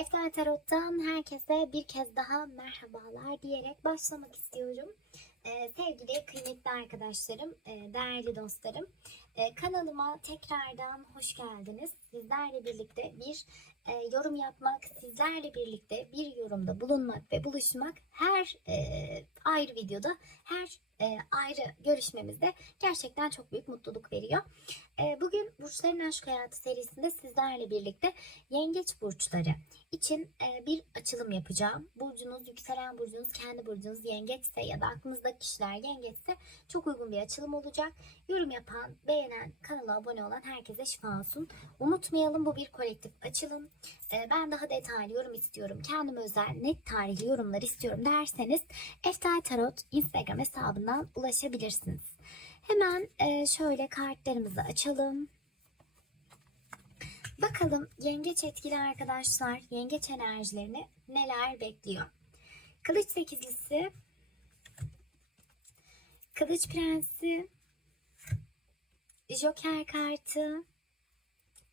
Eftel Tarot'tan herkese bir kez daha merhabalar diyerek başlamak istiyorum. Ee, sevgili kıymetli arkadaşlarım, e, değerli dostlarım, e, kanalıma tekrardan hoş geldiniz. Sizlerle birlikte bir e, yorum yapmak, sizlerle birlikte bir yorumda bulunmak ve buluşmak her e, ayrı videoda, her e, ayrı görüşmemizde gerçekten çok büyük mutluluk veriyor. E, bugün Burçların Aşk Hayatı serisinde sizlerle birlikte Yengeç Burçları için e, bir açılım yapacağım. Burcunuz, yükselen burcunuz, kendi burcunuz yengeçse ya da aklınızdaki kişiler yengeçse çok uygun bir açılım olacak. Yorum yapan, beğenen, kanala abone olan herkese şifa olsun. Unutmayalım bu bir kolektif açılım. Ben daha detaylı yorum istiyorum. Kendime özel net tarihli yorumlar istiyorum derseniz Eftel Tarot Instagram hesabından ulaşabilirsiniz. Hemen e, şöyle kartlarımızı açalım. Bakalım yengeç etkili arkadaşlar yengeç enerjilerini neler bekliyor. Kılıç sekizlisi, kılıç prensi, joker kartı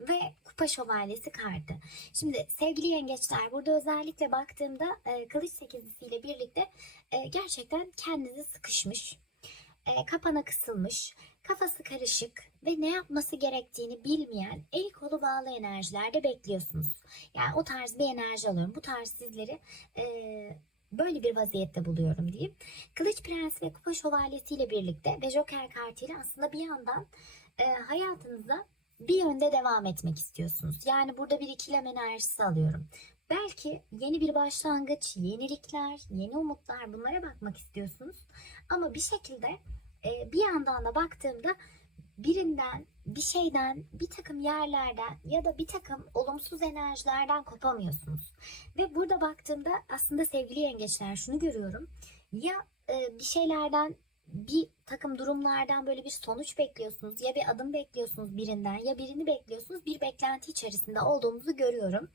ve kupa şövalyesi kartı. Şimdi sevgili yengeçler burada özellikle baktığımda e, kılıç sekizlisiyle birlikte e, gerçekten kendinizi sıkışmış, e, kapana kısılmış, kafası karışık ve ne yapması gerektiğini bilmeyen, el kolu bağlı enerjilerde bekliyorsunuz. Yani o tarz bir enerji alıyorum. Bu tarz sizleri e, böyle bir vaziyette buluyorum diyeyim. Kılıç Prens ve Kupa Şövalyesi birlikte ve Joker kartıyla aslında bir yandan e, hayatınıza bir yönde devam etmek istiyorsunuz. Yani burada bir ikilem enerjisi alıyorum. Belki yeni bir başlangıç, yenilikler, yeni umutlar bunlara bakmak istiyorsunuz. Ama bir şekilde e, bir yandan da baktığımda birinden, bir şeyden, bir takım yerlerden ya da bir takım olumsuz enerjilerden kopamıyorsunuz. Ve burada baktığımda aslında sevgili yengeçler şunu görüyorum. Ya e, bir şeylerden bir takım durumlardan böyle bir sonuç bekliyorsunuz ya bir adım bekliyorsunuz birinden ya birini bekliyorsunuz bir beklenti içerisinde olduğumuzu görüyorum.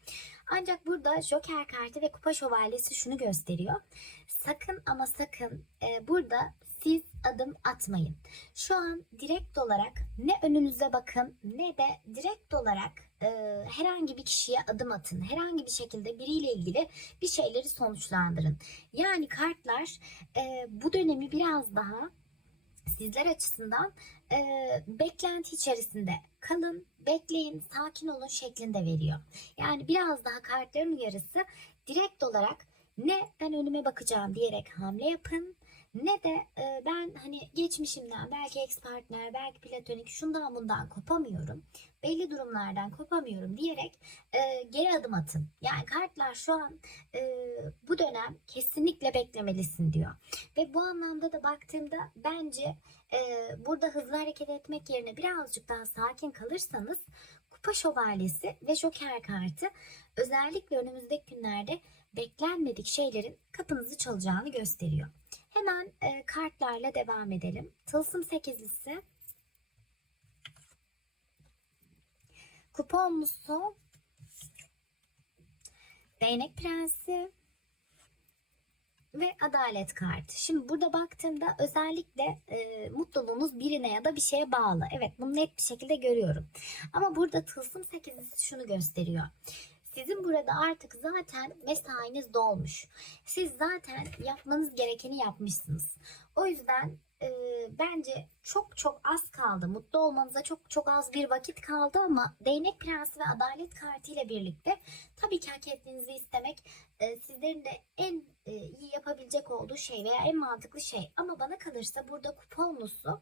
Ancak burada Joker kartı ve Kupa Şövalyesi şunu gösteriyor. Sakın ama sakın e, burada siz adım atmayın. Şu an direkt olarak ne önünüze bakın ne de direkt olarak e, herhangi bir kişiye adım atın. Herhangi bir şekilde biriyle ilgili bir şeyleri sonuçlandırın. Yani kartlar e, bu dönemi biraz daha sizler açısından e, beklenti içerisinde kalın, bekleyin, sakin olun şeklinde veriyor. Yani biraz daha kartların uyarısı direkt olarak ne ben önüme bakacağım diyerek hamle yapın ne de e, ben hani geçmişimden belki ex partner belki platonik şundan bundan kopamıyorum belli durumlardan kopamıyorum diyerek e, geri adım atın. Yani kartlar şu an e, bu dönem kesinlikle beklemelisin diyor. Ve bu anlamda da baktığımda bence e, burada hızlı hareket etmek yerine birazcık daha sakin kalırsanız Kupa Şövalyesi ve Joker kartı özellikle önümüzdeki günlerde beklenmedik şeylerin kapınızı çalacağını gösteriyor. Hemen e, kartlarla devam edelim. Tılsım sekizlisi, kupa onlusu, değnek prensi ve adalet kartı. Şimdi burada baktığımda özellikle e, mutluluğunuz birine ya da bir şeye bağlı. Evet bunu net bir şekilde görüyorum. Ama burada tılsım sekizlisi şunu gösteriyor. Sizin burada artık zaten mesainiz dolmuş. Siz zaten yapmanız gerekeni yapmışsınız. O yüzden e, bence çok çok az kaldı. Mutlu olmanıza çok çok az bir vakit kaldı ama Değnek Prensi ve Adalet Kartı ile birlikte tabii ki hak ettiğinizi istemek e, sizlerin de en e, iyi yapabilecek olduğu şey veya en mantıklı şey. Ama bana kalırsa burada kuponlusu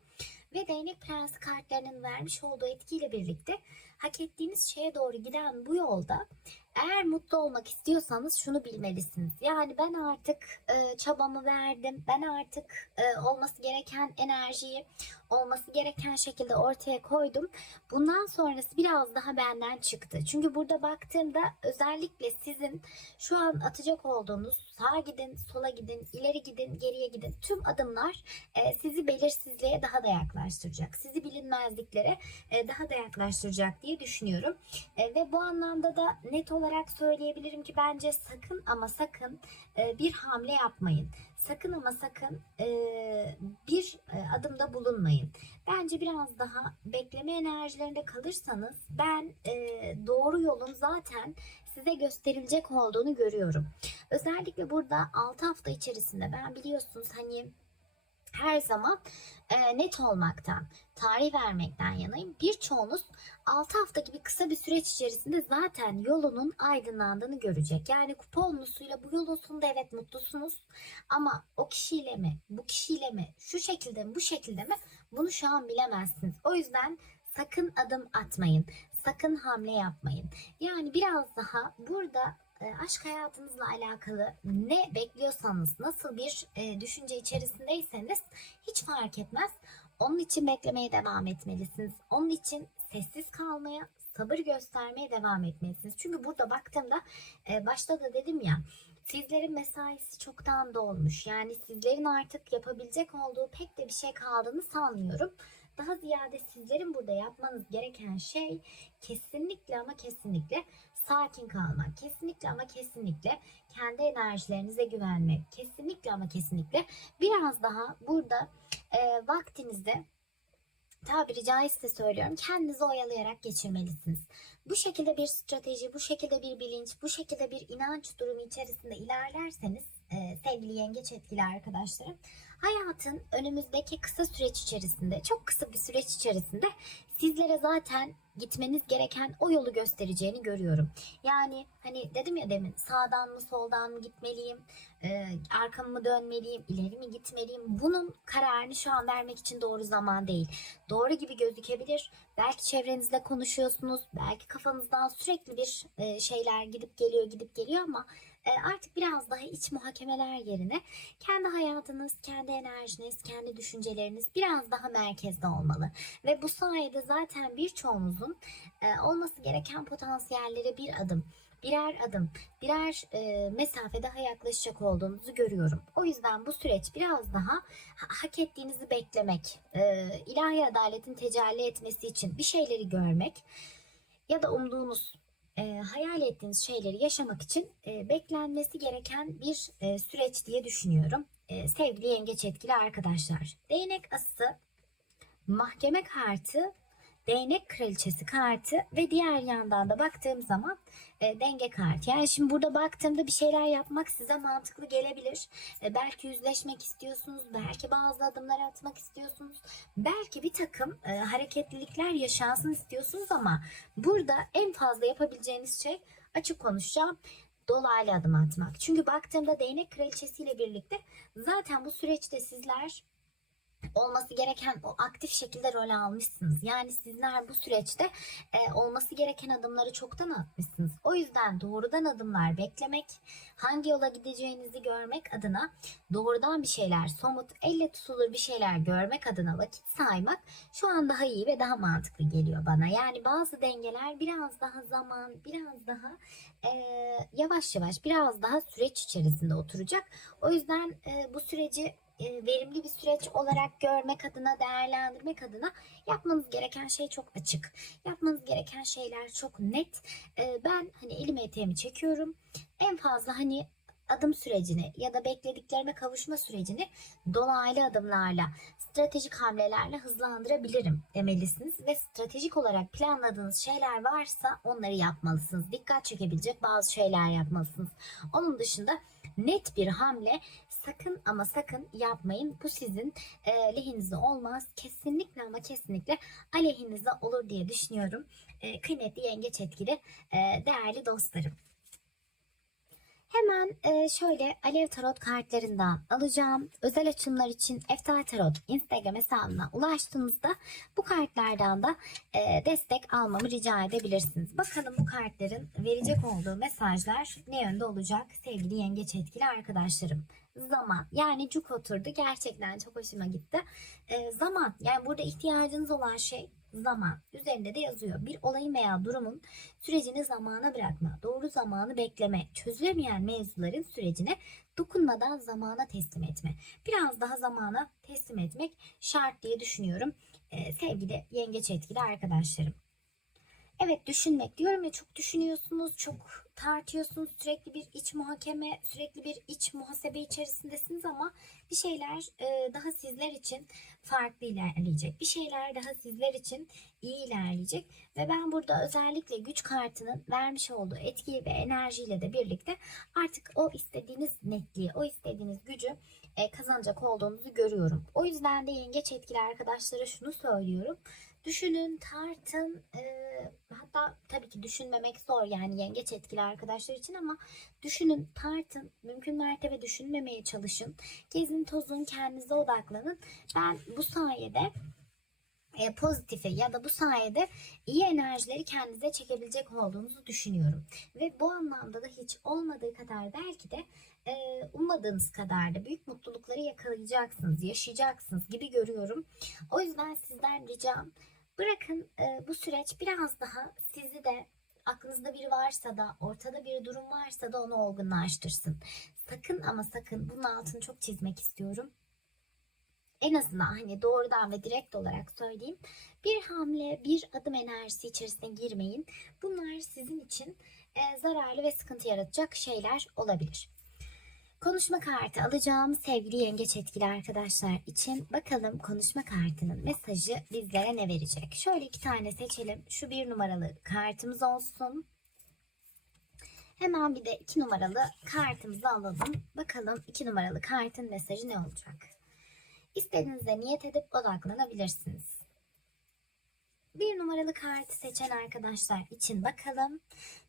ve Değnek Prensi kartlarının vermiş olduğu etkiyle birlikte hak ettiğiniz şeye doğru giden bu yolda eğer mutlu olmak istiyorsanız şunu bilmelisiniz. Yani ben artık e, çabamı verdim. Ben artık e, olması gereken enerjiyi olması gereken şekilde ortaya koydum. Bundan sonrası biraz daha benden çıktı. Çünkü burada baktığımda özellikle sizin şu an atacak olduğunuz sağa gidin, sola gidin, ileri gidin, geriye gidin tüm adımlar e, sizi belirsizliğe daha da yaklaştıracak. Sizi bilinmezliklere e, daha da yaklaştıracak diye düşünüyorum. E, ve bu anlamda da net olarak söyleyebilirim ki bence sakın ama sakın e, bir hamle yapmayın. Sakın ama sakın e, bir e, adımda bulunmayın. Bence biraz daha bekleme enerjilerinde kalırsanız ben e, doğru yolun zaten size gösterilecek olduğunu görüyorum. Özellikle burada 6 hafta içerisinde ben biliyorsunuz hani her zaman e, net olmaktan, tarih vermekten yanayım. Birçoğunuz 6 hafta gibi kısa bir süreç içerisinde zaten yolunun aydınlandığını görecek. Yani kuponlusuyla bu yolun sonunda evet mutlusunuz ama o kişiyle mi, bu kişiyle mi, şu şekilde mi, bu şekilde mi bunu şu an bilemezsiniz. O yüzden sakın adım atmayın. Sakın hamle yapmayın. Yani biraz daha burada aşk hayatınızla alakalı ne bekliyorsanız, nasıl bir e, düşünce içerisindeyseniz hiç fark etmez. Onun için beklemeye devam etmelisiniz. Onun için sessiz kalmaya, sabır göstermeye devam etmelisiniz. Çünkü burada baktığımda e, başta da dedim ya sizlerin mesaisi çoktan dolmuş. Yani sizlerin artık yapabilecek olduğu pek de bir şey kaldığını sanmıyorum. Daha ziyade sizlerin burada yapmanız gereken şey kesinlikle ama kesinlikle sakin kalmak. Kesinlikle ama kesinlikle kendi enerjilerinize güvenmek. Kesinlikle ama kesinlikle biraz daha burada e, vaktinizde tabiri caizse söylüyorum kendinizi oyalayarak geçirmelisiniz. Bu şekilde bir strateji, bu şekilde bir bilinç, bu şekilde bir inanç durumu içerisinde ilerlerseniz e, sevgili yengeç etkili arkadaşlarım hayatın önümüzdeki kısa süreç içerisinde, çok kısa bir süreç içerisinde sizlere zaten gitmeniz gereken o yolu göstereceğini görüyorum. Yani hani dedim ya demin sağdan mı soldan mı gitmeliyim, e, arkamı mı dönmeliyim, ileri mi gitmeliyim? Bunun kararını şu an vermek için doğru zaman değil. Doğru gibi gözükebilir. Belki çevrenizle konuşuyorsunuz, belki kafanızdan sürekli bir e, şeyler gidip geliyor, gidip geliyor ama artık biraz daha iç muhakemeler yerine kendi hayatınız, kendi enerjiniz, kendi düşünceleriniz biraz daha merkezde olmalı. Ve bu sayede zaten birçoğumuzun e, olması gereken potansiyellere bir adım, birer adım, birer e, mesafede daha yaklaşacak olduğunuzu görüyorum. O yüzden bu süreç biraz daha ha- hak ettiğinizi beklemek, e, ilahi adaletin tecelli etmesi için bir şeyleri görmek ya da umduğunuz hayal ettiğiniz şeyleri yaşamak için e, beklenmesi gereken bir e, süreç diye düşünüyorum. E, sevgili yengeç etkili arkadaşlar. Değnek ası, mahkeme kartı, değnek kraliçesi kartı ve diğer yandan da baktığım zaman e, denge kartı. Yani şimdi burada baktığımda bir şeyler yapmak size mantıklı gelebilir. E, belki yüzleşmek istiyorsunuz, belki bazı adımlar atmak istiyorsunuz. Belki bir takım e, hareketlilikler yaşansın istiyorsunuz ama burada en fazla yapabileceğiniz şey açık konuşacağım dolaylı adım atmak. Çünkü baktığımda değnek kraliçesiyle birlikte zaten bu süreçte sizler olması gereken o aktif şekilde rol almışsınız. Yani sizler bu süreçte e, olması gereken adımları çoktan atmışsınız. O yüzden doğrudan adımlar beklemek, hangi yola gideceğinizi görmek adına doğrudan bir şeyler, somut, elle tutulur bir şeyler görmek adına vakit saymak şu an daha iyi ve daha mantıklı geliyor bana. Yani bazı dengeler biraz daha zaman, biraz daha e, yavaş yavaş, biraz daha süreç içerisinde oturacak. O yüzden e, bu süreci verimli bir süreç olarak görmek adına, değerlendirmek adına yapmanız gereken şey çok açık. Yapmanız gereken şeyler çok net. E, ben hani elime eteğimi çekiyorum. En fazla hani adım sürecini ya da beklediklerime kavuşma sürecini dolaylı adımlarla, stratejik hamlelerle hızlandırabilirim demelisiniz ve stratejik olarak planladığınız şeyler varsa onları yapmalısınız. Dikkat çekebilecek bazı şeyler yapmalısınız. Onun dışında net bir hamle sakın ama sakın yapmayın. Bu sizin e, lehinize olmaz. Kesinlikle ama kesinlikle aleyhinize olur diye düşünüyorum. E, kıymetli yengeç etkili e, değerli dostlarım. Hemen e, şöyle Alev Tarot kartlarından alacağım. Özel açımlar için Eftal Tarot Instagram hesabına ulaştığınızda bu kartlardan da e, destek almamı rica edebilirsiniz. Bakalım bu kartların verecek olduğu mesajlar ne yönde olacak sevgili yengeç etkili arkadaşlarım. Zaman yani cuk oturdu gerçekten çok hoşuma gitti. E, zaman yani burada ihtiyacınız olan şey zaman. Üzerinde de yazıyor. Bir olayın veya durumun sürecini zamana bırakma, doğru zamanı bekleme, çözülemeyen mevzuların sürecine dokunmadan zamana teslim etme. Biraz daha zamana teslim etmek şart diye düşünüyorum ee, sevgili yengeç etkili arkadaşlarım. Evet düşünmek diyorum ya çok düşünüyorsunuz, çok tartıyorsunuz. Sürekli bir iç muhakeme, sürekli bir iç muhasebe içerisindesiniz ama bir şeyler e, daha sizler için farklı ilerleyecek. Bir şeyler daha sizler için iyi ilerleyecek ve ben burada özellikle güç kartının vermiş olduğu etki ve enerjiyle de birlikte artık o istediğiniz netliği, o istediğiniz gücü e, kazanacak olduğunuzu görüyorum. O yüzden de yengeç etkili arkadaşlara şunu söylüyorum. Düşünün, tartın, e, hatta tabii ki düşünmemek zor yani yengeç etkili arkadaşlar için ama düşünün, tartın, mümkün mertebe düşünmemeye çalışın. Gezin, tozun, kendinize odaklanın. Ben bu sayede e, pozitifi ya da bu sayede iyi enerjileri kendinize çekebilecek olduğunuzu düşünüyorum. Ve bu anlamda da hiç olmadığı kadar belki de e, ummadığınız kadar da büyük mutlulukları yakalayacaksınız, yaşayacaksınız gibi görüyorum. O yüzden sizden ricam bırakın e, bu süreç biraz daha sizi de aklınızda biri varsa da ortada bir durum varsa da onu olgunlaştırsın. Sakın ama sakın bunun altını çok çizmek istiyorum en azından hani doğrudan ve direkt olarak söyleyeyim. Bir hamle, bir adım enerjisi içerisine girmeyin. Bunlar sizin için e, zararlı ve sıkıntı yaratacak şeyler olabilir. Konuşma kartı alacağım sevgili yengeç etkili arkadaşlar için bakalım konuşma kartının mesajı bizlere ne verecek? Şöyle iki tane seçelim. Şu bir numaralı kartımız olsun. Hemen bir de iki numaralı kartımızı alalım. Bakalım iki numaralı kartın mesajı ne olacak? İstediğinizde niyet edip odaklanabilirsiniz. Bir numaralı kartı seçen arkadaşlar için bakalım.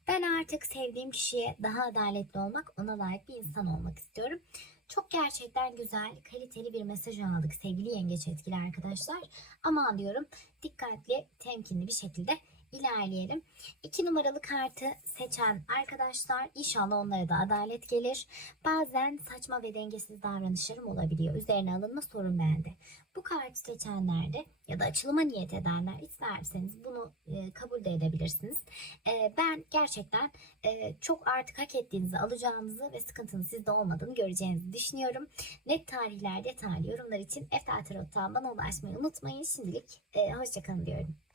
Ben artık sevdiğim kişiye daha adaletli olmak, ona layık bir insan olmak istiyorum. Çok gerçekten güzel, kaliteli bir mesaj aldık sevgili yengeç etkili arkadaşlar. Aman diyorum dikkatli, temkinli bir şekilde ilerleyelim. İki numaralı kartı seçen arkadaşlar inşallah onlara da adalet gelir. Bazen saçma ve dengesiz davranışlarım olabiliyor. Üzerine alınma sorun bende. Bu kartı seçenler de ya da açılıma niyet edenler isterseniz bunu e, kabul de edebilirsiniz. E, ben gerçekten e, çok artık hak ettiğinizi alacağınızı ve sıkıntının sizde olmadığını göreceğinizi düşünüyorum. Net tarihler, detaylı yorumlar için Eftel Tarot'tan bana ulaşmayı unutmayın. Şimdilik e, hoşçakalın diyorum.